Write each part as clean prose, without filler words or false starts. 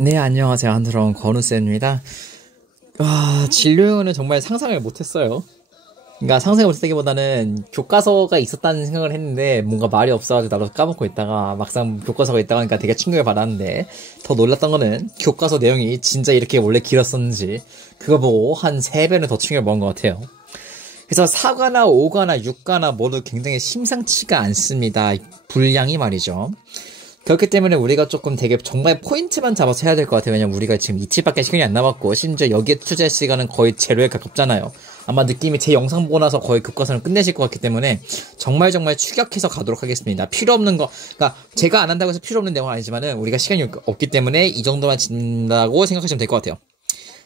네, 안녕하세요. 한드러운 건우쌤입니다. 와, 진료영어는 정말 상상을 못했어요. 그러니까 상상을 못했다기보다는 교과서가 있었다는 생각을 했는데 뭔가 말이 없어가지고 나도 까먹고 있다가 막상 교과서가 있다고 하니까 되게 충격을 받았는데, 더 놀랐던 거는 교과서 내용이 진짜 이렇게 원래 길었었는지 그거 보고 한 3배는 더 충격을 먹은 것 같아요. 그래서 사과나 오과나 육과나 모두 굉장히 심상치가 않습니다. 분량이 말이죠. 그렇기 때문에 우리가 조금 되게 정말 포인트만 잡아서 해야 될 것 같아요. 왜냐면 우리가 지금 이틀밖에 시간이 안 남았고 심지어 여기에 투자할 시간은 거의 제로에 가깝잖아요. 아마 느낌이 제 영상 보고 나서 거의 교과서는 끝내실 것 같기 때문에 정말 추격해서 가도록 하겠습니다. 필요 없는 거, 그러니까 제가 안 한다고 해서 필요 없는 내용은 아니지만은 우리가 시간이 없기 때문에 이 정도만 진다고 생각하시면 될 것 같아요.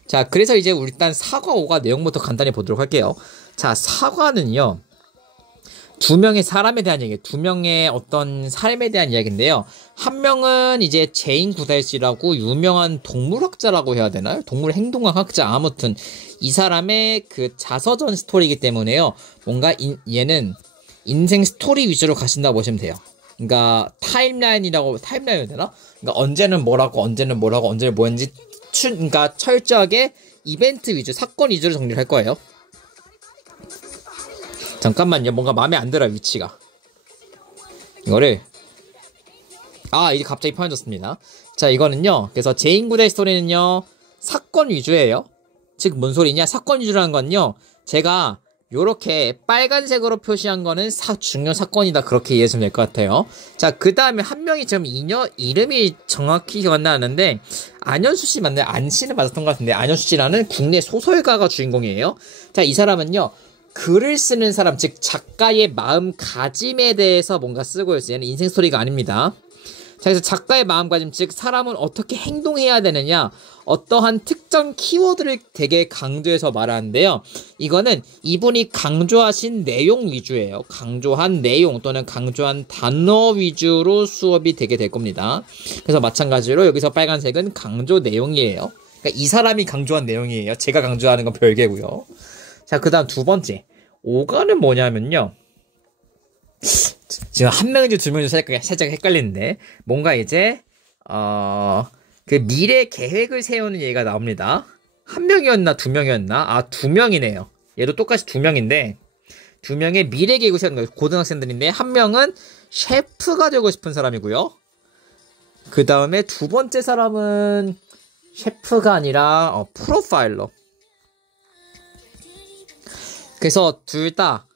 자, 그래서 이제 일단 사과, 오과 내용부터 간단히 보도록 할게요. 자, 사과는요, 2명의 사람에 대한 얘기예요. 2명의 어떤 삶에 대한 이야기인데요. 한 명은 이제 제인 구달씨라고 유명한 동물학자라고 해야 되나요? 동물 행동학자. 아무튼 이 사람의 그 자서전 스토리이기 때문에요. 뭔가 얘는 인생 스토리 위주로 가신다고 보시면 돼요. 그러니까 타임라인이라고, 타임라인이 되나? 그러니까 언제는 뭐라고 언제는 뭐 했는지 그러니까 철저하게 이벤트 위주, 사건 위주로 정리를 할 거예요. 잠깐만요. 뭔가 마음에 안 들어요, 위치가. 이거를, 이게 갑자기 편해졌습니다. 자, 이거는요, 그래서 제인 구달 스토리는요, 사건 위주예요. 즉, 뭔 소리냐? 사건 위주라는 건요, 제가 요렇게 빨간색으로 표시한 거는 중요 사건이다. 그렇게 이해하시면 될 것 같아요. 자, 그 다음에 한 명이 지금 이름이 정확히 기억 안 나는데, 안현수 씨 맞나요? 안 씨는 맞았던 것 같은데, 안현수 씨라는 국내 소설가가 주인공이에요. 자, 이 사람은요, 글을 쓰는 사람, 즉 작가의 마음가짐에 대해서 뭔가 쓰고 있어요. 얘는 인생 스토리가 아닙니다. 자, 그래서 작가의 마음가짐, 즉 사람은 어떻게 행동해야 되느냐, 어떠한 특정 키워드를 되게 강조해서 말하는데요. 이거는 이분이 강조하신 내용 위주예요. 강조한 내용 또는 강조한 단어 위주로 수업이 되게 될 겁니다. 그래서 마찬가지로 여기서 빨간색은 강조 내용이에요. 그러니까 이 사람이 강조한 내용이에요. 제가 강조하는 건 별개고요. 자, 그 다음 2번째. 오가는 뭐냐면요. 지금 한 명인지 2명인지 살짝 헷갈리는데, 뭔가 이제, 그 미래 계획을 세우는 얘기가 나옵니다. 1명이었나 2명이었나? 2명이네요. 얘도 똑같이 2명인데, 2명의 미래 계획을 세우는 거예요. 고등학생들인데, 1명은 셰프가 되고 싶은 사람이고요. 그 다음에 2번째 사람은 셰프가 아니라, 프로파일러. 그래서 둘 다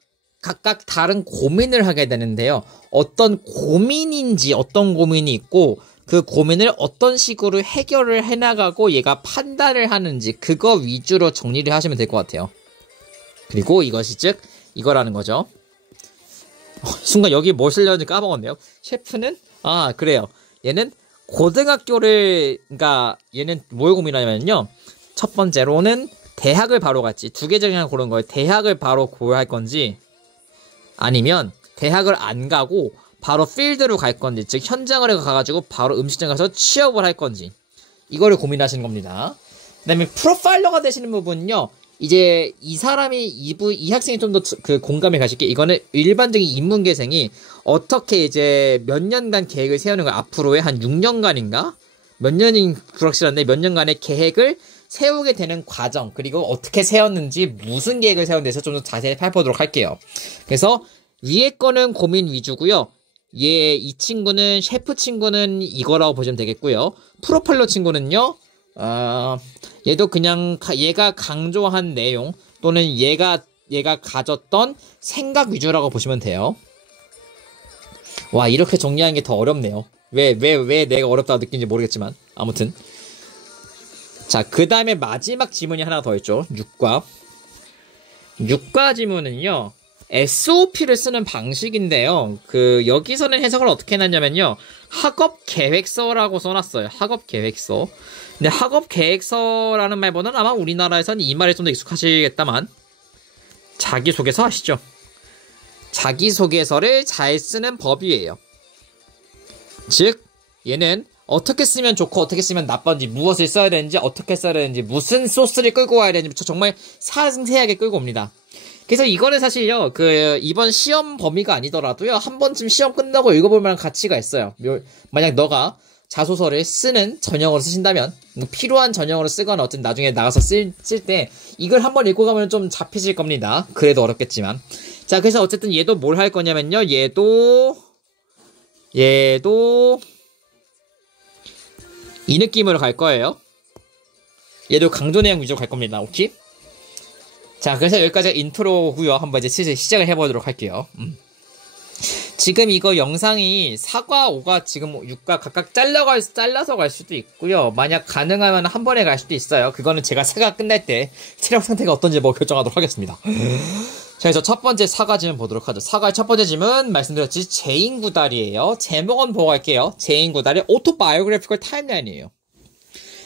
각각 다른 고민을 하게 되는데요. 어떤 고민인지 어떤 고민이 있고 그 고민을 어떤 식으로 해결을 해나가고 얘가 판단을 하는지 그거 위주로 정리를 하시면 될 것 같아요. 그리고 이것이 즉 이거라는 거죠. 순간 여기 뭐 실렸는지 까먹었네요. 셰프는 그래요. 얘는 고등학교를 그러니까 얘는 뭘 고민하냐면요. 첫 번째로는 대학을 바로 갈지 2개 중에 하나 고른 거예요. 대학을 바로 고려할 건지 아니면 대학을 안 가고 바로 필드로 갈 건지, 즉 현장을 가가지고 바로 음식점 가서 취업을 할 건지 이거를 고민하시는 겁니다. 그 다음에 프로파일러가 되시는 부분은요, 이제 이 사람이 이 학생이 좀 더 그 공감을 가실게. 이거는 일반적인 인문계생이 어떻게 이제 몇 년간 계획을 세우는 거야. 앞으로의 한 6년간인가? 몇 년인 불확실한데 몇 년간의 계획을 세우게 되는 과정, 그리고 어떻게 세웠는지, 무슨 계획을 세웠는지에서 좀 더 자세히 살펴보도록 할게요. 그래서 위에 거는 고민 위주고요. 이 친구는 셰프 친구는 이거라고 보시면 되겠고요. 프로파일러 친구는요. 얘도 그냥 얘가 강조한 내용 또는 얘가 가졌던 생각 위주라고 보시면 돼요. 와, 이렇게 정리하는 게 더 어렵네요. 왜 내가 어렵다고 느낀지 모르겠지만 아무튼. 자, 그 다음에 마지막 지문이 하나 더 있죠. 6과 지문은요, SOP를 쓰는 방식인데요. 여기서는 해석을 어떻게 해놨냐면요. 학업 계획서라고 써놨어요. 학업 계획서. 근데 학업 계획서라는 말보다는 아마 우리나라에서는 이 말에 좀 더 익숙하시겠다만, 자기소개서 아시죠? 자기소개서를 잘 쓰는 법이에요. 즉, 얘는 어떻게 쓰면 좋고 어떻게 쓰면 나쁜지, 무엇을 써야 되는지, 어떻게 써야 되는지, 무슨 소스를 끌고 와야 되는지 정말 상세하게 끌고 옵니다. 그래서 이거는 사실요, 이번 시험 범위가 아니더라도요, 한 번쯤 시험 끝나고 읽어볼 만한 가치가 있어요. 만약 너가 자소서를 쓰는 전형으로 쓰신다면, 필요한 전형으로 쓰거나 어쨌든 나중에 나가서 쓸 때, 이걸 한번 읽고 가면 좀 잡히실 겁니다. 그래도 어렵겠지만. 자, 그래서 어쨌든 얘도 뭘 할 거냐면요, 얘도, 이 느낌으로 갈 거예요. 얘도 강조 내용 위주로 갈 겁니다. 오케이? 자, 그래서 여기까지가 인트로고요. 한번 이제 슬슬 시작을 해보도록 할게요. 지금 이거 영상이 4과 5가 지금 6과 각각 잘라서 갈 수도 있고요. 만약 가능하면 한 번에 갈 수도 있어요. 그거는 제가 4가 끝날 때 체력 상태가 어떤지 결정하도록 하겠습니다. 자, 그래서 첫 번째 4가 질문 보도록 하죠. 4가의 첫 번째 질문 말씀드렸지 제인구달이에요. 제목은 보고 갈게요. 제인구달의 오토바이오그래피컬 타임라인이에요.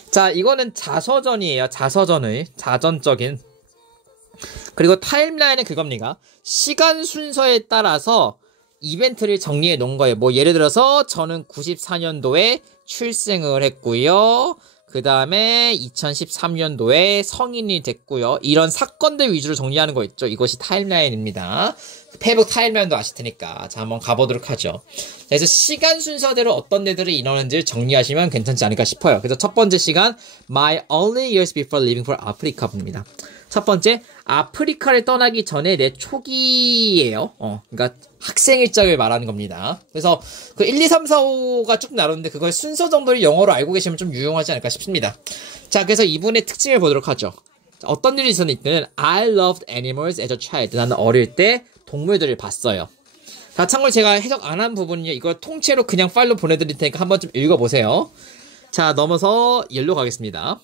자, 이거는 자서전이에요. 자전적인. 그리고 타임라인은 그겁니다. 시간 순서에 따라서 이벤트를 정리해 놓은 거예요. 뭐 예를 들어서 저는 94년도에 출생을 했고요. 그 다음에 2013년도에 성인이 됐고요. 이런 사건들 위주로 정리하는 거 있죠. 이것이 타임라인입니다. 페북 타임라인도 아실 테니까. 자, 한번 가보도록 하죠. 그래서 시간 순서대로 어떤 데들이 일어나는지를 정리하시면 괜찮지 않을까 싶어요. 그래서 첫 번째 시간 My only years before leaving for Africa입니다. 첫 번째, 아프리카를 떠나기 전에 내 초기예요. 그러니까 학생 일정을 말하는 겁니다. 그래서 그 1, 2, 3, 4, 5가 쭉 나오는데 그걸 순서 정도를 영어로 알고 계시면 좀 유용하지 않을까 싶습니다. 자, 그래서 이분의 특징을 보도록 하죠. 자, 어떤 일이 있었는 때는 I loved animals as a child. 나는 어릴 때 동물들을 봤어요. 자, 참고로 제가 해석 안 한 부분은요. 이걸 통째로 그냥 파일로 보내드릴 테니까 한번 좀 읽어보세요. 자, 넘어서 일로 가겠습니다.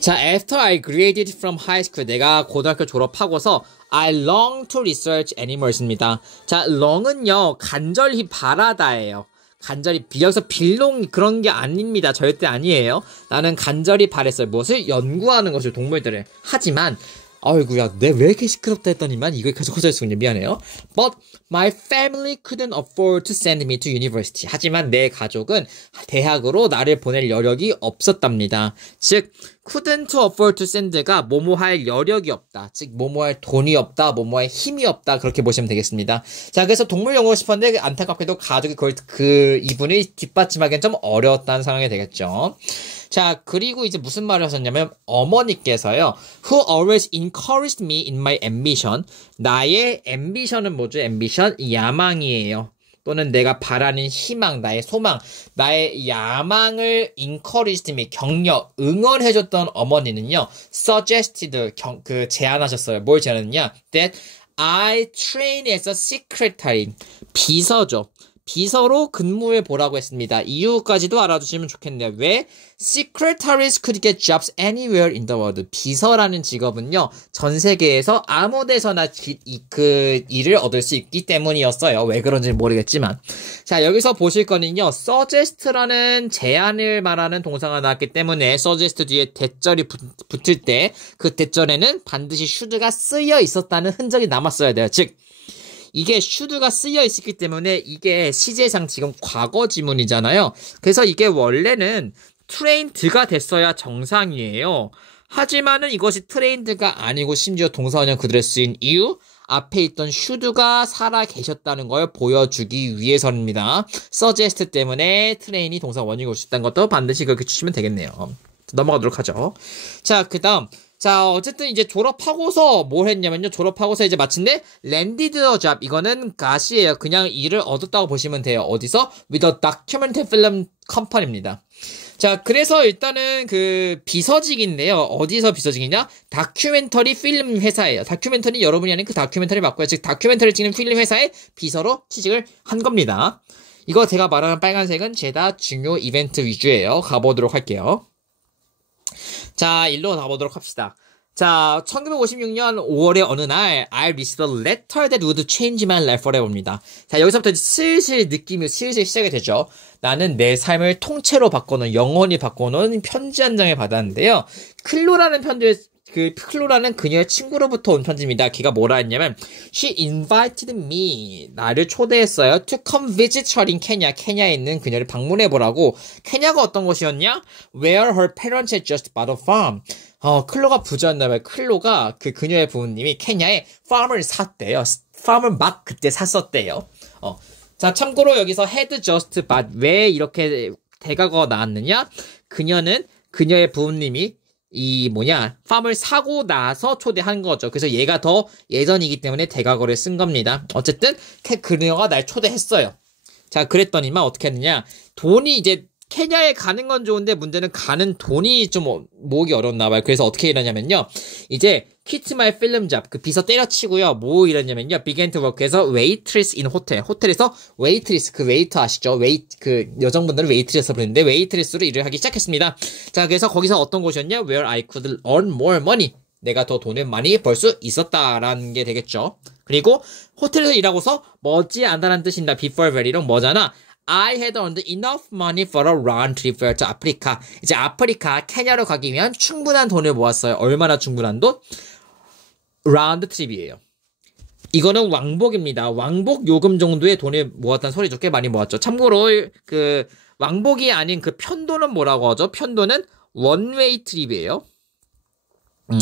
자, after I graduated from high school, 내가 고등학교 졸업하고서 I long to research animals입니다. 자, long은요, 간절히 바라다예요. 간절히 여기서 빌롱 그런 게 아닙니다. 절대 아니에요. 나는 간절히 바랬어요. 무엇을? 연구하는 것을, 동물들을. 하지만 아이구야, 내 왜 이렇게 시끄럽다 했더니만 이거 계속 커져있군요. 미안해요. But my family couldn't afford to send me to university. 하지만 내 가족은 대학으로 나를 보낼 여력이 없었답니다. 즉, couldn't afford to send가 뭐뭐할 여력이 없다. 즉, 뭐뭐할 돈이 없다, 뭐뭐할 힘이 없다. 그렇게 보시면 되겠습니다. 자, 그래서 동물 연구를 싶었는데 안타깝게도 가족이 이분을 뒷받침하기엔 좀 어려웠다는 상황이 되겠죠. 자, 그리고 이제 무슨 말을 하셨냐면 어머니께서요. Who always encouraged me in my ambition. 나의 ambition은 뭐죠? ambition? 야망이에요. 또는 내가 바라는 희망, 나의 소망, 나의 야망을 encouraged me, 격려, 응원해줬던 어머니는요. suggested, 제안하셨어요. 뭘 제안했냐? That I train as a secretary. 비서죠. 비서로 근무해 보라고 했습니다. 이유까지도 알아두시면 좋겠네요. 왜? Secretaries could get jobs anywhere in the world. 비서라는 직업은요, 전 세계에서 아무 데서나 그 일을 얻을 수 있기 때문이었어요. 왜 그런지 모르겠지만. 자, 여기서 보실 거는요, suggest라는 제안을 말하는 동사가 나왔기 때문에 suggest 뒤에 대절이 붙을 때 그 대절에는 반드시 should가 쓰여 있었다는 흔적이 남았어야 돼요. 즉, 이게 should가 쓰여 있었기 때문에 이게 시제상 지금 과거 지문이잖아요. 그래서 이게 원래는 trained가 됐어야 정상이에요. 하지만은 이것이 trained가 아니고 심지어 동사원형 그대로 쓰인 이유, 앞에 있던 should가 살아 계셨다는 걸 보여주기 위해서입니다. suggest 때문에 train이 동사 원형이 올 수 있다는 것도 반드시 그렇게 주시면 되겠네요. 넘어가도록 하죠. 자, 그 다음. 자, 어쨌든 이제 졸업하고서 뭘 했냐면요. 졸업하고서 이제 마침내 landed a job. 이거는 gat이에요. 그냥 일을 얻었다고 보시면 돼요. 어디서? With a documentary film company입니다. 자, 그래서 일단은 그 비서직인데요. 어디서 비서직이냐? 다큐멘터리 필름 회사예요. 다큐멘터리 여러분이 아닌 그 다큐멘터리 맞고요. 즉, 다큐멘터리 찍는 필름 회사에 비서로 취직을 한 겁니다. 이거 제가 말하는 빨간색은 죄다 중요 이벤트 위주예요. 가보도록 할게요. 자, 일로 가보도록 합시다. 자, 1956년 5월의 어느 날 I received a letter that would change my life forever입니다. 자, 여기서부터 슬슬 느낌이 슬슬 시작이 되죠. 나는 내 삶을 통째로 바꿔놓은, 영원히 바꿔놓은 편지 한 장을 받았는데요. 클로라는 편지를 그 클로라는 그녀의 친구로부터 온 편지입니다. 걔가 뭐라 했냐면 She invited me. 나를 초대했어요. To come visit her in Kenya. 케냐에 있는 그녀를 방문해보라고. 케냐가 어떤 곳이었냐? Where her parents had just bought a farm. 클로가 부자였나봐요. 클로가 그녀의 부모님이 케냐에 farm을 샀대요. farm을 막 그때 샀었대요. 자, 참고로 여기서 had just bought 왜 이렇게 대가가 나왔느냐? 그녀의 부모님이 팜을 사고 나서 초대한 거죠. 그래서 얘가 더 예전이기 때문에 대가거를 쓴 겁니다. 어쨌든, 그녀가 날 초대했어요. 자, 그랬더니만 어떻게 했느냐. 돈이 이제, 케냐에 가는 건 좋은데 문제는 가는 돈이 좀 모으기 어렵나 봐요. 그래서 어떻게 일하냐면요. 이제 quit my film job 그 비서 때려치고요. 뭐 일하냐면요. began to work해서 waitress in hotel. 호텔에서 waitress 그 웨이터 아시죠? 그 여성분들은 waitress로 부르는데 waitress로 일을 하기 시작했습니다. 자, 그래서 거기서 어떤 곳이었냐? where I could earn more money. 내가 더 돈을 많이 벌 수 있었다라는 게 되겠죠. 그리고 호텔에서 일하고서 머지않다라는 뜻입니다. before very랑 뭐잖아? I had earned enough money for a round trip to Africa. 이제 아프리카, 케냐로 가기 위한 충분한 돈을 모았어요. 얼마나 충분한 돈? 라운드 트립이에요. 이거는 왕복입니다. 왕복 요금 정도의 돈을 모았다는 소리죠. 꽤 많이 모았죠. 참고로 왕복이 아닌 그 편도는 뭐라고 하죠? 편도는 원웨이 트립이에요.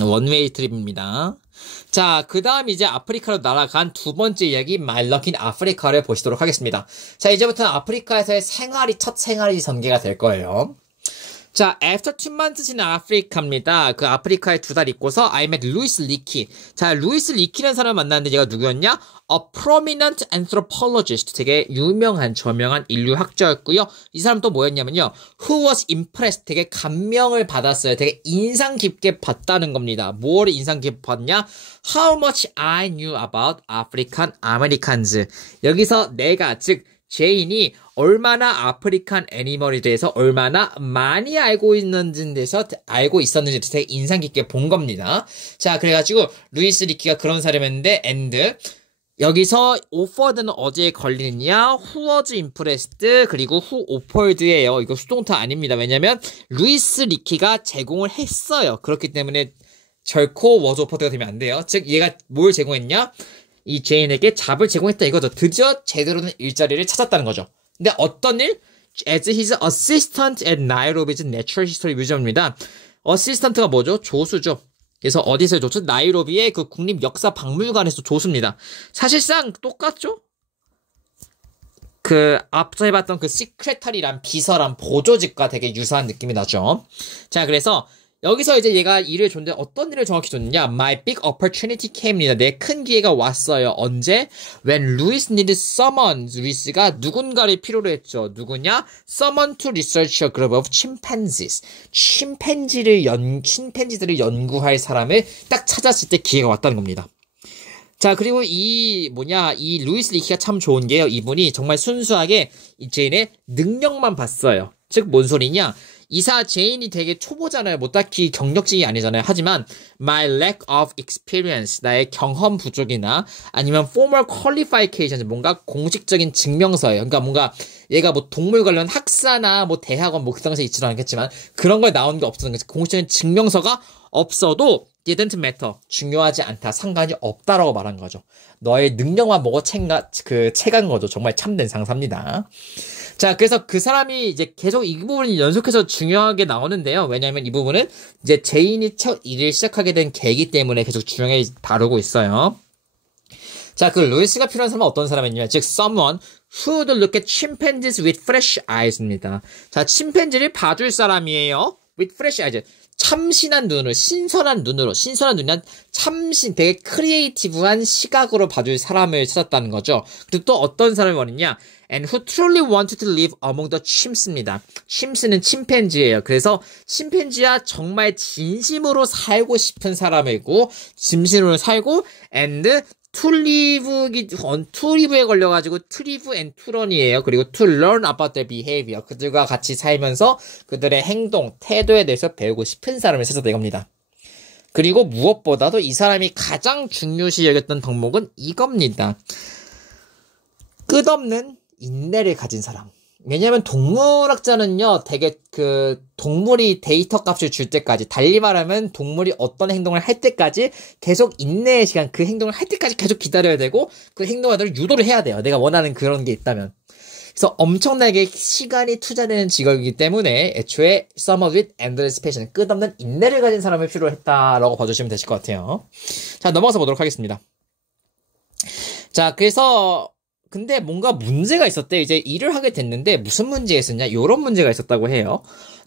원웨이 트립입니다. 자, 그 다음 이제 아프리카로 날아간 두 번째 이야기 My Luck in Africa를 보시도록 하겠습니다. 자, 이제부터는 아프리카에서의 첫 생활이 전개가 될 거예요. 자, after 2 months in Africa입니다. 그 아프리카에 2달 있고서 I met Louis Leakey. 자, 루이스 리키라는 사람을 만났는데 얘가 누구였냐? A prominent anthropologist. 되게 유명한 저명한 인류학자였고요. 이 사람 또 뭐였냐면요. Who was impressed. 되게 감명을 받았어요. 되게 인상 깊게 봤다는 겁니다. 뭘 인상 깊게 봤냐? How much I knew about African Americans. 여기서 내가 즉 제인이 얼마나 아프리칸 애니멀에 대해서 얼마나 많이 알고 있는지에 대해서 되게 인상 깊게 본 겁니다. 자, 그래가지고 루이스 리키가 그런 사람이었는데 and 여기서 offered는 어디에 걸리느냐? who was impressed 그리고 who offered예요. 이거 수동태 아닙니다. 왜냐면 루이스 리키가 제공을 했어요. 그렇기 때문에 결코 was offered가 되면 안 돼요. 즉 얘가 뭘 제공했냐? 이 제인에게 잡을 제공했다 이거죠. 드디어 제대로 된 일자리를 찾았다는 거죠. 근데 어떤 일? As his assistant at Nairobi's Natural History Museum입니다. 어시스턴트가 뭐죠? 조수죠. 그래서 어디서 조수? 나이로비의 그 국립역사박물관에서 조수입니다. 사실상 똑같죠? 그 앞서 해봤던 그 시크레터리란 비서란 보조직과 되게 유사한 느낌이 나죠. 자, 그래서 여기서 이제 얘가 일을 줬는데 어떤 일을 정확히 줬느냐? My big opportunity came입니다. 내 큰 기회가 왔어요. 언제? When Louis needed someone. 루이스가 누군가를 필요로 했죠. 누구냐? Someone to research a group of chimpanzees. 침팬지들을 연구할 사람을 딱 찾았을 때 기회가 왔다는 겁니다. 자, 그리고 이 루이스 리키가 참 좋은 게요. 이분이 정말 순수하게 이 제인의 능력만 봤어요. 즉, 뭔 소리냐? 이사 제인이 되게 초보잖아요. 뭐 딱히 경력직이 아니잖아요. 하지만 my lack of experience, 나의 경험 부족이나 아니면 formal qualifications, 뭔가 공식적인 증명서예요. 그러니까 뭔가 얘가 뭐 동물 관련 학사나 뭐 대학원 뭐 그 당시에 있지도 않겠지만 그런 거에 나온 게 없었던 거지. 공식적인 증명서가 없어도 didn't matter, 중요하지 않다, 상관이 없다라고 말한 거죠. 너의 능력만 보고 채간 거죠. 정말 참된 상사입니다. 자, 그래서 그 사람이 이제 계속 이 부분이 연속해서 중요하게 나오는데요. 왜냐하면 이 부분은 이제 제인이 첫 일을 시작하게 된 계기 때문에 계속 중요하게 다루고 있어요. 자, 그 루이스가 필요한 사람은 어떤 사람이냐? 즉, someone who would look at chimpanzees with fresh eyes입니다. 자, 침팬지를 봐줄 사람이에요. with fresh eyes. 참신한 눈으로, 신선한 눈이란 되게 크리에이티브한 시각으로 봐줄 사람을 찾았다는 거죠. 그리고 또 어떤 사람을 원했냐? And who truly wanted to live among the chimps입니다. chimps는 침팬지예요. 그래서 침팬지와 정말 진심으로 살고 싶은 사람이고, 진심으로 살고, and to live에 걸려가지고 to live and to learn이에요. 그리고 to learn about their behavior. 그들과 같이 살면서 그들의 행동, 태도에 대해서 배우고 싶은 사람을 찾았다 이겁니다. 그리고 무엇보다도 이 사람이 가장 중요시 여겼던 덕목은 이겁니다. 끝없는 인내를 가진 사람. 왜냐면 동물학자는요, 되게 동물이 데이터 값을 줄 때까지, 달리 말하면 동물이 어떤 행동을 할 때까지 계속 인내의 시간, 그 행동을 할 때까지 계속 기다려야 되고, 그 행동하도록 유도를 해야 돼요. 내가 원하는 그런 게 있다면. 그래서 엄청나게 시간이 투자되는 직업이기 때문에 애초에 someone with endless patience, 끝없는 인내를 가진 사람을 필요로 했다라고 봐주시면 되실 것 같아요. 자, 넘어가서 보도록 하겠습니다. 자, 그래서 근데 뭔가 문제가 있었대. 이제 일을 하게 됐는데 무슨 문제가 있었냐? 요런 문제가 있었다고 해요.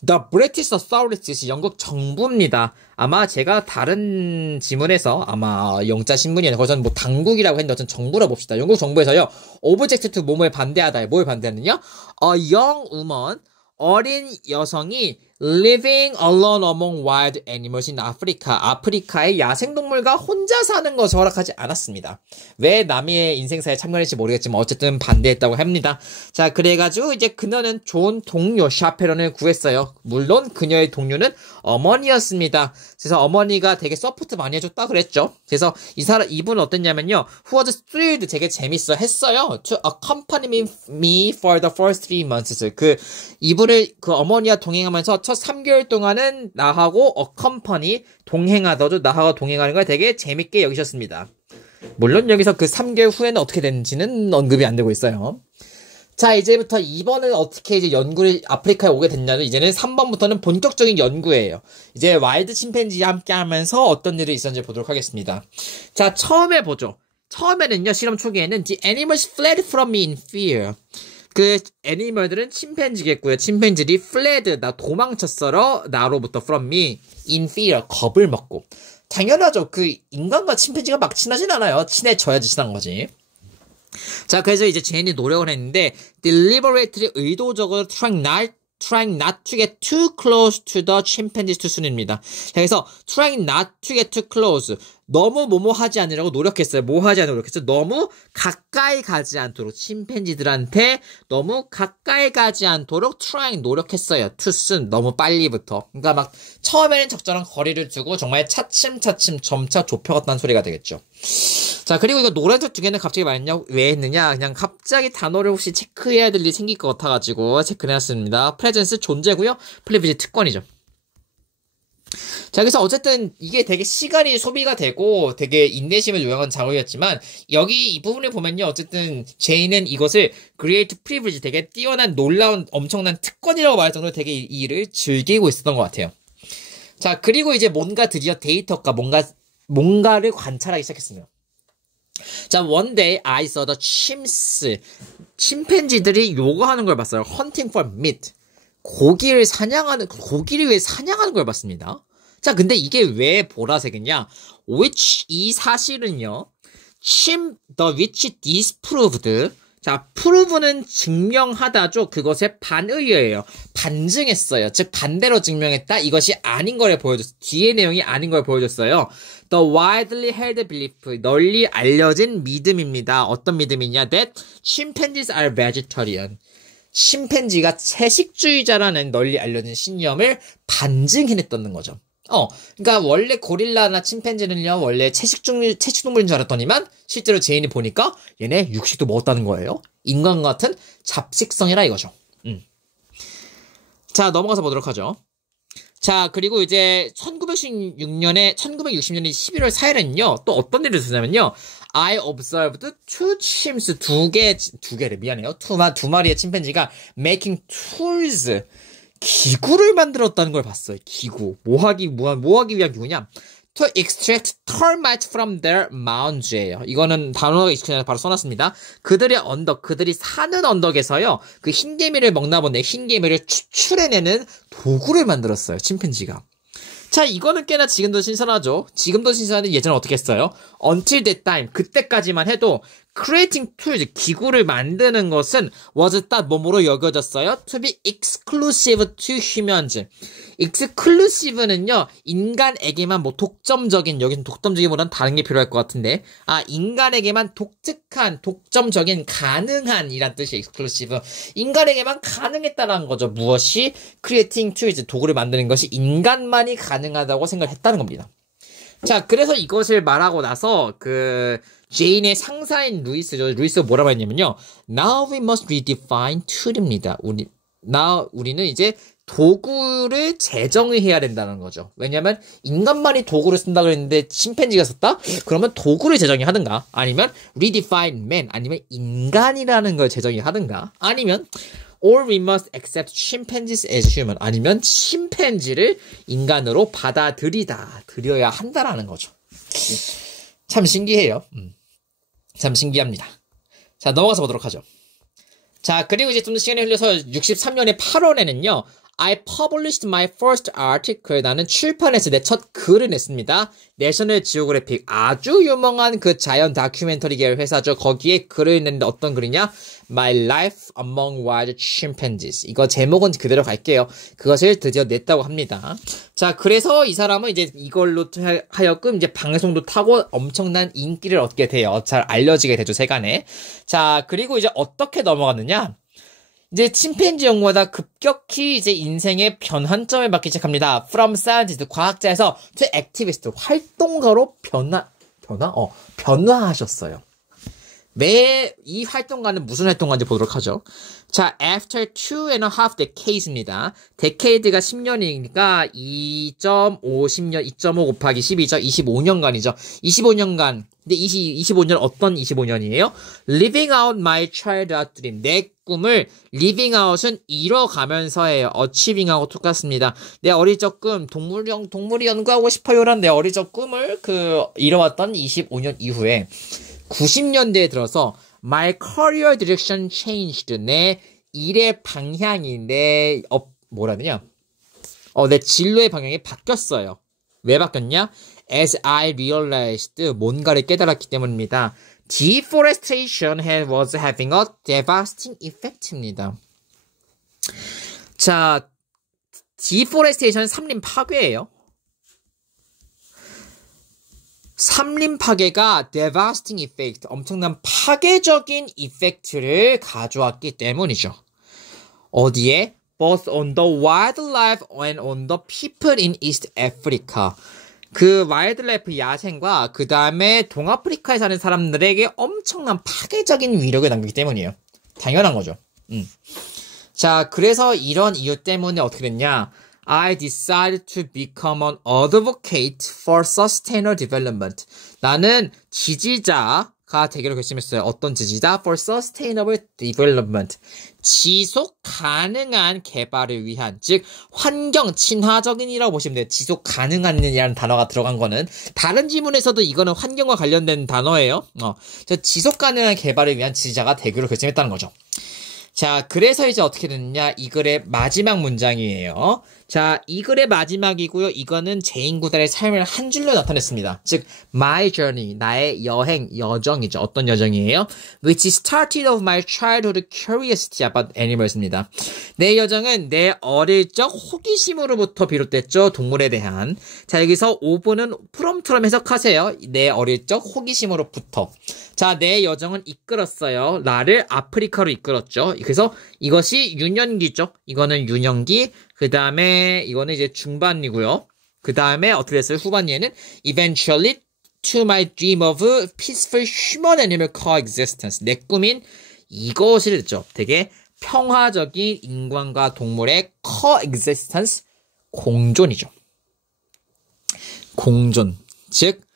The British Authorities, 영국 정부입니다. 아마 제가 다른 지문에서 아마 영자 신문이나 거기서는 뭐 당국이라고 했는데 어쨌든 정부라 봅시다. 영국 정부에서요. Object to 뭐뭐에 반대하다. 뭐에 반대하느냐? A young woman, 어린 여성이 living alone among wild animals in Africa. 아프리카의 야생동물과 혼자 사는 것을 허락하지 않았습니다. 왜 남의 인생사에 참여할지 모르겠지만 어쨌든 반대했다고 합니다. 자, 그래가지고 이제 그녀는 좋은 동료 샤페론을 구했어요. 물론 그녀의 동료는 어머니였습니다. 그래서 어머니가 되게 서포트 많이 해줬다 그랬죠. 그래서 이분은 어땠냐면요. Who was thrilled, 되게 재밌어 했어요. To accompany me for the first 3 months. 이분을 어머니와 동행하면서 첫 3개월 동안은 나하고 accompany, 동행하더라도 나하고 동행하는 걸 되게 재밌게 여기셨습니다. 물론 여기서 그 3개월 후에는 어떻게 됐는지는 언급이 안 되고 있어요. 자, 이제부터 2번은 어떻게 이제 연구를 아프리카에 오게 됐냐면 이제는 3번부터는 본격적인 연구예요. 이제 와일드 침팬지와 함께 하면서 어떤 일이 있었는지 보도록 하겠습니다. 자, 처음에 보죠. 처음에는요, 실험 초기에는 The animals fled from me in fear. 애니멀들은 침팬지겠고요. 침팬지들이 fled, 도망쳤어요. 나로부터 from me in fear, 겁을 먹고. 당연하죠. 인간과 침팬지가 막 친하진 않아요. 친해져야지 친한 거지. 자, 그래서 이제 제인이 노력을 했는데, deliberately, 의도적으로 trying not to get too close to the chimpanzees to 순입니다. 자, 그래서 trying not to get too close. 너무 하지 않으려고 노력했어요. 뭐 하지 않으려고 노력했어요? 너무 가까이 가지 않도록, 침팬지들한테 너무 가까이 가지 않도록 trying, 노력했어요. too soon, 너무 빨리부터. 그러니까 막 처음에는 적절한 거리를 두고 정말 차츰차츰 점차 좁혀갔다는 소리가 되겠죠. 자, 그리고 이거 노란색 두 개는 갑자기 왜 했느냐? 그냥 갑자기 단어를 혹시 체크해야 될 일이 생길 것 같아가지고 체크를 해놨습니다. presence, 존재고요. privilege, 특권이죠. 자, 그래서 어쨌든 이게 되게 시간이 소비가 되고 되게 인내심을 요하는 작업이었지만 여기 이 부분을 보면요. 어쨌든 제이는 이것을 great privilege, 되게 뛰어난 놀라운 엄청난 특권이라고 말할 정도로 되게 이 일을 즐기고 있었던 것 같아요. 자, 그리고 이제 드디어 데이터가 뭔가를 관찰하기 시작했습니다. 자, one day I saw the chimps. 침팬지들이 요거하는 걸 봤어요. hunting for meat. 고기를 위해 사냥하는 걸 봤습니다. 자, 근데 이게 왜 보라색이냐? which, 이 사실은요. the which disproved. 자, prove는 증명하다죠. 그것의 반의어예요. 반증했어요. 즉, 반대로 증명했다. 이것이 아닌 걸 보여줬어요. 뒤의 내용이 아닌 걸 보여줬어요. The widely held belief, 널리 알려진 믿음입니다. 어떤 믿음이냐? That chimpanzees are vegetarian. 침팬지가 채식주의자라는 널리 알려진 신념을 반증해냈다는 거죠. 그러니까 원래 고릴라나 침팬지는요, 원래 채식동물인 줄 알았더니만 실제로 제인이 보니까 얘네 육식도 먹었다는 거예요. 인간 같은 잡식성이라 이거죠. 자, 넘어가서 보도록 하죠. 자, 그리고 이제 1960년에 11월 4일에는요, 또 어떤 일이 있었냐면요, I observed two chimps, 두 마리의 침팬지가 making tools, 기구를 만들었다는 걸 봤어요. 기구. 뭐 하기 위한 기구냐? To extract termites from their mounds예요. 이거는 단어가 익숙해서 바로 써놨습니다. 그들이 사는 언덕에서요, 그 흰개미를 먹나 보네. 흰개미를 추출해내는 도구를 만들었어요. 침팬지가. 자, 이거는 꽤나 지금도 신선하죠. 지금도 신선한데 예전에 어떻게 했어요? Until that time, 그때까지만 해도 creating tools, 기구를 만드는 것은 was that 뭐뭐로 여겨졌어요? To be exclusive to humans. exclusive는요, 인간에게만 독점적인, 여기는 독점적이보다는 다른 게 필요할 것 같은데, 인간에게만 독특한, 독점적인, 가능한 이란 뜻이 exclusive. 인간에게만 가능했다는 거죠. 무엇이? creating tools, 도구를 만드는 것이 인간만이 가능하다고 생각을 했다는 겁니다. 자, 그래서 이것을 말하고 나서 제인의 상사인 루이스죠. 루이스가 뭐라고 했냐면요. Now we must redefine tool입니다. 우리는 이제 도구를 재정의해야 된다는 거죠. 왜냐면 인간만이 도구를 쓴다 그랬는데 침팬지가 썼다? 그러면 도구를 재정의하든가 아니면 redefine man 아니면 인간이라는 걸 재정의하든가 아니면 or we must accept chimpanzees as human 아니면 침팬지를 인간으로 드려야 한다라는 거죠. 참 신기해요. 참 신기합니다. 자, 넘어가서 보도록 하죠. 자, 그리고 이제 좀 시간이 흘려서 63년의 8월에는요. I published my first article. 나는 출판해서 내 첫 글을 냈습니다. 내셔널 지오그래픽 아주 유명한 그 자연 다큐멘터리 계열 회사죠. 거기에 글을 냈는데 어떤 글이냐? My Life Among Wild Chimpanzees. 이거 제목은 그대로 갈게요. 그것을 드디어 냈다고 합니다. 자, 그래서 이 사람은 이제 이걸로 하여금 이제 방송도 타고 엄청난 인기를 얻게 돼요. 잘 알려지게 되죠, 세간에. 자, 그리고 이제 어떻게 넘어갔느냐? 이제 침팬지 연구하다 급격히 이제 인생의 변환점을 받기 시작합니다. From scientist, 과학자에서 to activist, 활동가로 변화하셨어요. 이 활동가는 무슨 활동가인지 보도록 하죠. 자, after 2.5 decades입니다. decade가 10년이니까 2.5 곱하기 12죠. 25년간이죠. 25년간. 근데 25년 어떤 25년이에요? Living out my childhood dream. 내 꿈을 living out은 이뤄가면서 해요. achieving하고 똑같습니다. 내 어릴 적 꿈, 동물이 연구하고 싶어요라는 내 어릴 적 꿈을 이뤄왔던 25년 이후에 90년대에 들어서 my career direction changed. 내 일의 방향이 내 진로의 방향이 바뀌었어요. 왜 바뀌었냐? As I realized, 뭔가를 깨달았기 때문입니다. Deforestation was having a devastating effect입니다. 자, deforestation 삼림 파괴예요. 삼림 파괴가 devastating effect, 엄청난 파괴적인 이펙트를 가져왔기 때문이죠. 어디에? Both on the wildlife and on the people in East Africa. 그 와일드라이프 야생과 그 다음에 동아프리카에 사는 사람들에게 엄청난 파괴적인 위력을 남기기 때문이에요. 당연한 거죠. 자, 그래서 이런 이유 때문에 어떻게 됐냐? I decided to become an advocate for sustainable development. 나는 지지자가 되기로 결심했어요. 어떤 지지자? For sustainable development. 지속 가능한 개발을 위한, 즉 환경 친화적인이라고 보시면 돼요. 지속 가능한이라는 단어가 들어간 거는 다른 지문에서도 이거는 환경과 관련된 단어예요. 지속 가능한 개발을 위한 지지자가 되기로 결심했다는 거죠. 자, 그래서 이제 어떻게 됐느냐? 이 글의 마지막 문장이에요. 자, 이 글의 마지막이고요. 이거는 제인구달의 삶을 한 줄로 나타냈습니다. 즉, my journey, 나의 여정이죠. 어떤 여정이에요? Which started of my childhood curiosity about animals입니다. 내 여정은 내 어릴 적 호기심으로부터 비롯됐죠. 동물에 대한. 자, 여기서 5번은 from처럼 해석하세요. 내 어릴 적 호기심으로부터. 자, 내 여정은 이끌었어요. 나를 아프리카로 이끌었죠. 그래서 이것이 유년기죠. 이거는 유년기. 그 다음에 이거는 이제 중반이고요. 그 다음에 어떻게 됐어요? 후반기에는 eventually to my dream of peaceful human animal coexistence. 내 꿈인 이것이 됐죠. 되게 평화적인 인간과 동물의 coexistence, 공존이죠. 공존. 즉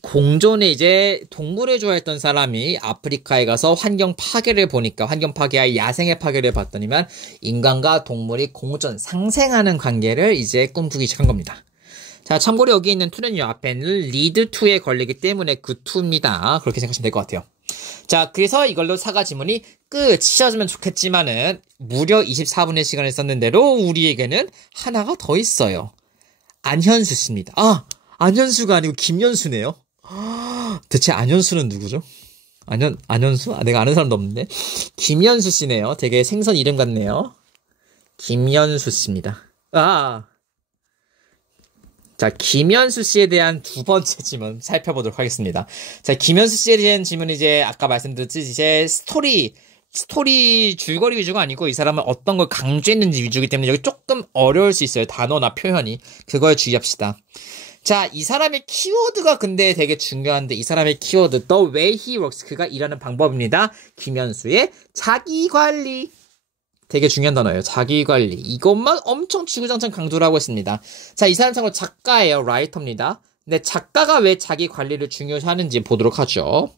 공존에 이제 동물을 좋아했던 사람이 아프리카에 가서 환경 파괴를 보니까 환경 파괴와 야생의 파괴를 봤더니만 인간과 동물이 공존, 상생하는 관계를 이제 꿈꾸기 시작한 겁니다. 자, 참고로 여기 있는 to는요, 앞에는 lead to에 걸리기 때문에 그 to입니다. 그렇게 생각하시면 될 것 같아요. 자, 그래서 이걸로 사과 지문이 끝이어주면 좋겠지만은 무려 24분의 시간을 썼는데도 우리에게는 하나가 더 있어요. 안현수 씨입니다. 아, 안현수가 아니고 김현수네요. 대체 안현수는 누구죠? 안현수? 내가 아는 사람도 없는데. 김현수 씨네요. 되게 생선 이름 같네요. 김현수 씨입니다. 자, 김현수 씨에 대한 두 번째 질문 살펴보도록 하겠습니다. 자, 김현수 씨에 대한 질문은 이제 아까 말씀드렸듯이 이제 스토리 줄거리 위주가 아니고 이 사람은 어떤 걸 강조했는지 위주이기 때문에 여기 조금 어려울 수 있어요. 단어나 표현이. 그걸 주의합시다. 자, 이 사람의 키워드가 근데 되게 중요한데, 이 사람의 키워드, the way he works, 그가 일하는 방법입니다. 김현수의 자기관리. 되게 중요한 단어예요. 자기관리. 이것만 엄청 주구장창 강조를 하고 있습니다. 자, 이 사람 참고로 작가예요. 라이터입니다. 근데 작가가 왜 자기관리를 중요시하는지 보도록 하죠.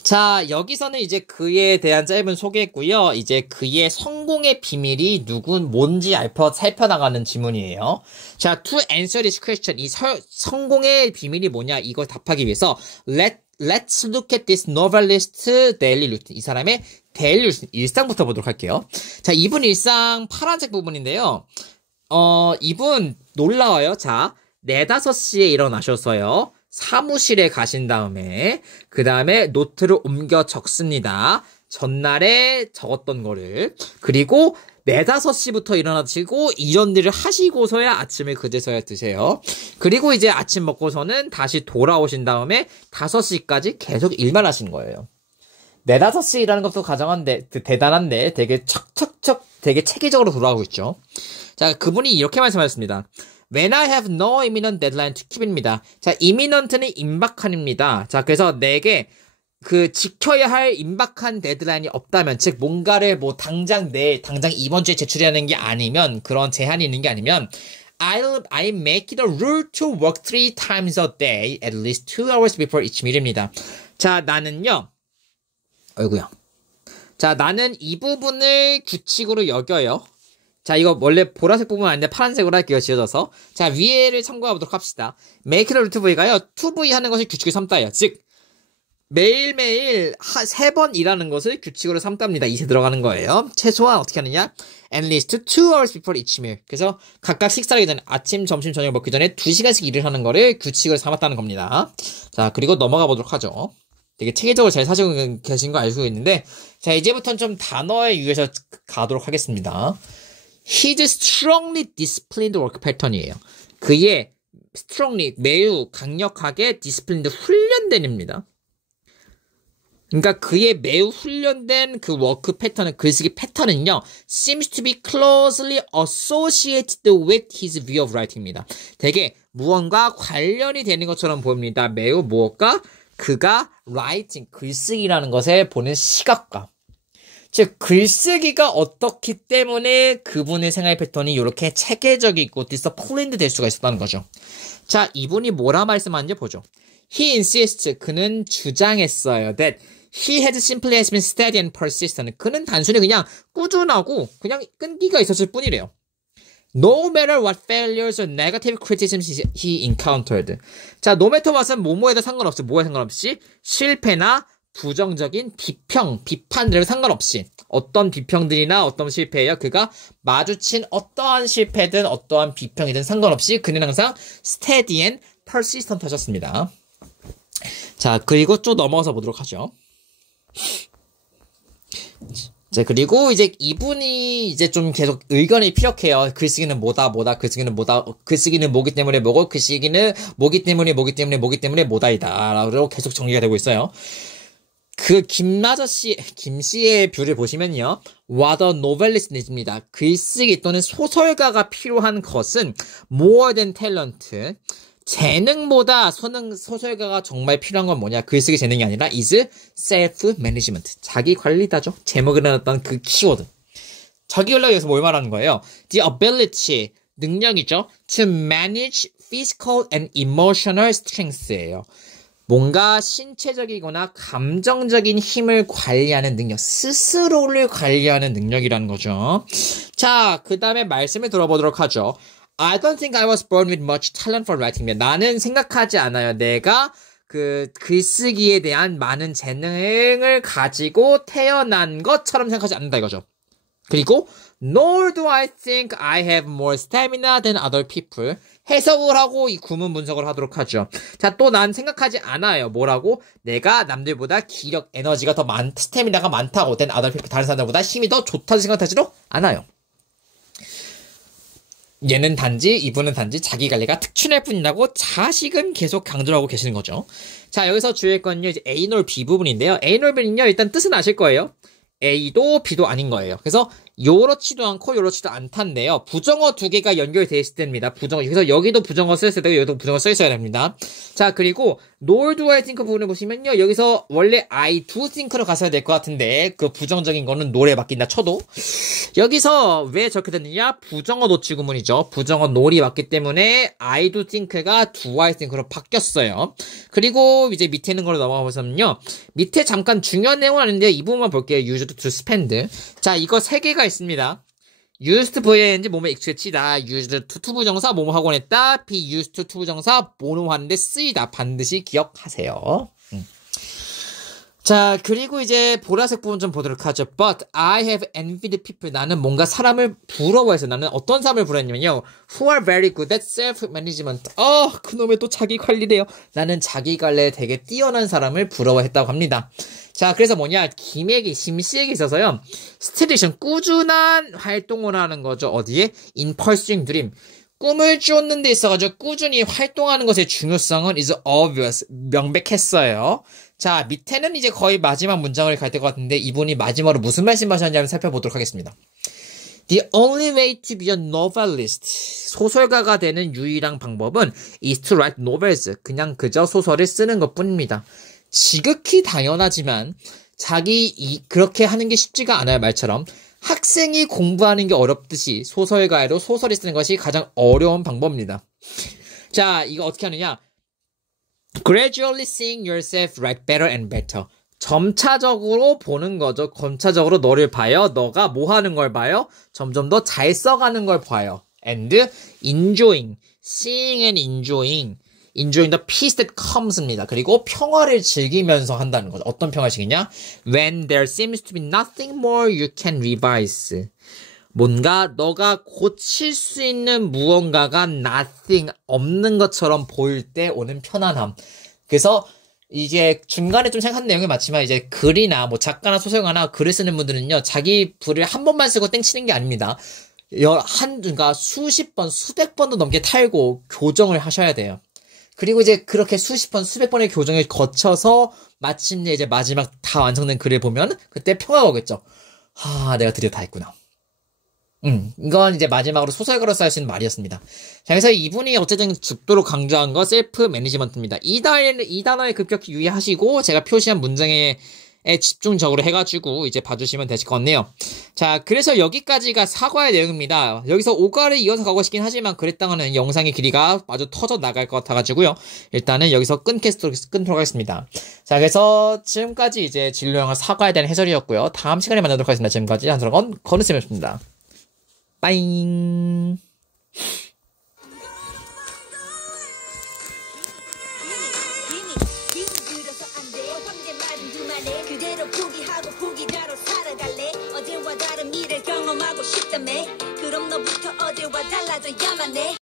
자, 여기서는 이제 그에 대한 짧은 소개했고요. 이제 그의 성공의 비밀이 뭔지 살펴나가는 지문이에요. 자, to answer this question, 이 성공의 비밀이 뭐냐, 이걸 답하기 위해서 Let's look at this novelist daily routine. 이 사람의 daily routine, 일상부터 보도록 할게요. 자, 이분 일상 파란색 부분인데요. 이분 놀라워요. 자, 4, 5시에 일어나셔서요. 사무실에 가신 다음에 그 다음에 노트를 옮겨 적습니다. 전날에 적었던 거를. 그리고 4, 5시부터 일어나시고 이런 일을 하시고서야 아침을 그제서야 드세요. 그리고 이제 아침 먹고서는 다시 돌아오신 다음에 5시까지 계속 일만 하시는 거예요. 4, 5시 일하는 것도 가정한데 대단한데 되게 척척척 되게 체계적으로 돌아가고 있죠. 자, 그분이 이렇게 말씀하셨습니다. When I have no imminent deadline to keep입니다. 자, imminent는 임박한입니다. 자, 그래서 내게 지켜야 할 임박한 데드라인이 없다면, 즉, 뭔가를 당장 이번 주에 제출해야 하는 게 아니면, 그런 제한이 있는 게 아니면, I make it a rule to work 3 times a day, at least 2 hours before each meal입니다. 자, 나는요, 자, 나는 이 부분을 규칙으로 여겨요. 자, 이거 원래 보라색 부분 아닌데 파란색으로 할게요, 지어져서. 자, 위에를 참고해보도록 합시다. make it a rule to V가요, 2V 하는 것을 규칙을 삼다예요. 즉, 매일매일 3번 일하는 것을 규칙으로 삼답니다. 이세 들어가는 거예요. 최소한 어떻게 하느냐? At least 2 hours before each meal. 그래서 각각 식사하기 전에 아침, 점심, 저녁 먹기 전에 2시간씩 일을 하는 거를 규칙으로 삼았다는 겁니다. 자, 그리고 넘어가 보도록 하죠. 되게 체계적으로 잘 사시고 계신 거 알고 있는데, 자, 이제부터는 좀 단어에 유의해서 가도록 하겠습니다. His strongly disciplined work pattern이에요. 그의 strongly, 매우 강력하게 disciplined 훈련된입니다. 그러니까 그의 매우 훈련된 그 워크 패턴은, 글쓰기 패턴은요, seems to be closely associated with his view of writing입니다. 되게 무언가 관련이 되는 것처럼 보입니다. 매우 무엇과? 그가 writing, 글쓰기라는 것에 보는 시각과. 즉, 글쓰기가 어떻기 때문에 그분의 생활 패턴이 이렇게 체계적이고 disciplined 될 수가 있었다는 거죠. 자, 이분이 뭐라 말씀하는지 보죠. He insists, 그는 주장했어요. That he had simply has been steady and persistent. 그는 단순히 그냥 꾸준하고 그냥 끈기가 있었을 뿐이래요. No matter what failures or negative criticisms he encountered. 자, no matter what은 뭐뭐에도 상관없이, 뭐에 상관없이 실패나 부정적인 비판들에 상관없이 어떤 비평들이나 어떤 실패예요. 그가 마주친 어떠한 실패든 어떠한 비평이든 상관없이 그는 항상 steady and persistent 하셨습니다. 자, 그리고 쭉 넘어가서 보도록 하죠. 자, 그리고 이제 이분이 이제 좀 계속 의견이 피력해요. 글쓰기는 뭐다, 글쓰기는 뭐다, 글쓰기는 뭐기 때문에 뭐고, 글쓰기는 뭐기 때문에 뭐다이다. 라고 계속 정리가 되고 있어요. 그 김씨의 뷰를 보시면요. What a novelist needs입니다. 글쓰기 또는 소설가가 필요한 것은 more than talent. 재능보다 소설가가 정말 필요한 건 뭐냐? 글쓰기 재능이 아니라 is self-management. 자기 관리다죠. 제목에 넣었던 그 키워드. 자기 관리에 의해서 뭘 말하는 거예요? The ability, 능력이죠. To manage physical and emotional strength예요. 뭔가 신체적이거나 감정적인 힘을 관리하는 능력, 스스로를 관리하는 능력이라는 거죠. 자, 그 다음에 말씀을 들어보도록 하죠. I don't think I was born with much talent for writing. 나는 생각하지 않아요. 내가 그 글쓰기에 대한 많은 재능을 가지고 태어난 것처럼 생각하지 않는다 이거죠. 그리고 nor do I think I have more stamina than other people. 해석을 하고 이 구문 분석을 하도록 하죠. 자, 또 난 생각하지 않아요. 뭐라고? 내가 남들보다 기력, 에너지가 더 스태미나가 많다고 than other people. 다른 사람들보다 힘이 더 좋다고 생각하지도 않아요. 이분은 단지 자기 관리가 특출날 뿐이라고 자식은 계속 강조를 하고 계시는 거죠. 자, 여기서 주의할 건요, 이제 A nor B 부분인데요. A nor B는요, 일단 뜻은 아실 거예요. A도 B도 아닌 거예요. 그래서 요렇지도 않고 요렇지도 않단데요. 부정어 두 개가 연결되어 있을 때입니다. 부정어. 그래서 여기도 부정어 써 있어야 되고 여기도 부정어 써 있어야 됩니다. 자, 그리고 nor do I think 부분을 보시면요. 여기서 원래 I do think로 갔어야 될 것 같은데 그 부정적인 거는 nor에 바뀐다 쳐도 여기서 왜 저렇게 됐느냐? 부정어 노치 구문이죠. 부정어 nor이 왔기 때문에 I do think가 do I think로 바뀌었어요. 그리고 이제 밑에 있는 걸로 넘어가 보면요. 밑에 잠깐 중요한 내용은 아닌데 이 부분만 볼게요. used to spend. 자, 이거 세 개가 있습니다. used ving 몸에 익숙해치다. used to 투부정사 뭐뭐 하곤 했다. be used to 투부정사 뭐뭐 하는데 쓰이다. 반드시 기억하세요. 자, 그리고 이제 보라색 부분 좀 보도록 하죠. But I have envied people. 나는 뭔가 사람을 부러워해서 나는 어떤 사람을 부러워했냐면요. Who are very good at self-management. 그놈의 또 자기 관리래요. 나는 자기 관리에 되게 뛰어난 사람을 부러워했다고 합니다. 자, 그래서 뭐냐. 김에게, 심씨에게 있어서요. 스테디션, 꾸준한 활동을 하는 거죠. 어디에? In pursuing dream. 꿈을 쫓는 데 있어가지고 꾸준히 활동하는 것의 중요성은 is obvious. 명백했어요. 자, 밑에는 이제 거의 마지막 문장을 갈 것 같은데 이분이 마지막으로 무슨 말씀하셨는지 한번 살펴보도록 하겠습니다. The only way to be a novelist. 소설가가 되는 유일한 방법은 is to write novels. 그냥 그저 소설을 쓰는 것뿐입니다. 지극히 당연하지만 그렇게 하는 게 쉽지가 않아요. 말처럼. 학생이 공부하는 게 어렵듯이 소설가로 소설을 쓰는 것이 가장 어려운 방법입니다. 자, 이거 어떻게 하느냐? Gradually seeing yourself write better and better. 점차적으로 보는 거죠. 점차적으로 너를 봐요. 너가 뭐 하는 걸 봐요? 점점 더 잘 써가는 걸 봐요. And enjoying, seeing and enjoying the peace that comes입니다. 그리고 평화를 즐기면서 한다는 거죠. 어떤 평화를 즐기냐? When there seems to be nothing more you can revise. 뭔가 너가 고칠 수 있는 무언가가 nothing, 없는 것처럼 보일 때 오는 편안함. 그래서 이제 중간에 좀 생각한 내용이 맞지만 이제 글이나 뭐 작가나 소설가나 글을 쓰는 분들은요. 자기 글을 한 번만 쓰고 땡치는 게 아닙니다. 그러니까 수십 번, 수백 번도 넘게 탈고 교정을 하셔야 돼요. 그리고 이제 그렇게 수십 번, 수백 번의 교정을 거쳐서 마침내 이제 마지막 다 완성된 글을 보면 그때 평화가 오겠죠. 내가 드디어 다 했구나. 이건 이제 마지막으로 소설가로서 할 수 있는 말이었습니다. 자, 그래서 이분이 어쨌든 죽도록 강조한 거 셀프 매니지먼트입니다. 이 단어에 급격히 유의하시고 제가 표시한 문장에 집중적으로 해가지고 이제 봐주시면 되실 것 같네요. 자, 그래서 여기까지가 사과의 내용입니다. 여기서 5과를 이어서 가고 싶긴 하지만 그랬다가는 영상의 길이가 아주 터져 나갈 것 같아가지고요. 일단은 여기서 끊도록 하겠습니다. 자, 그래서 지금까지 이제 진로영화 사과에 대한 해설이었고요. 다음 시간에 만나도록 하겠습니다. 지금까지 한사람 건우쌤이었습니다. 빠잉. 그대로 포기하고 포기자로 살아갈래. 어제와 다른 미래를 경험하고 싶다며. 그럼 너부터 어제와 달라져야만 해.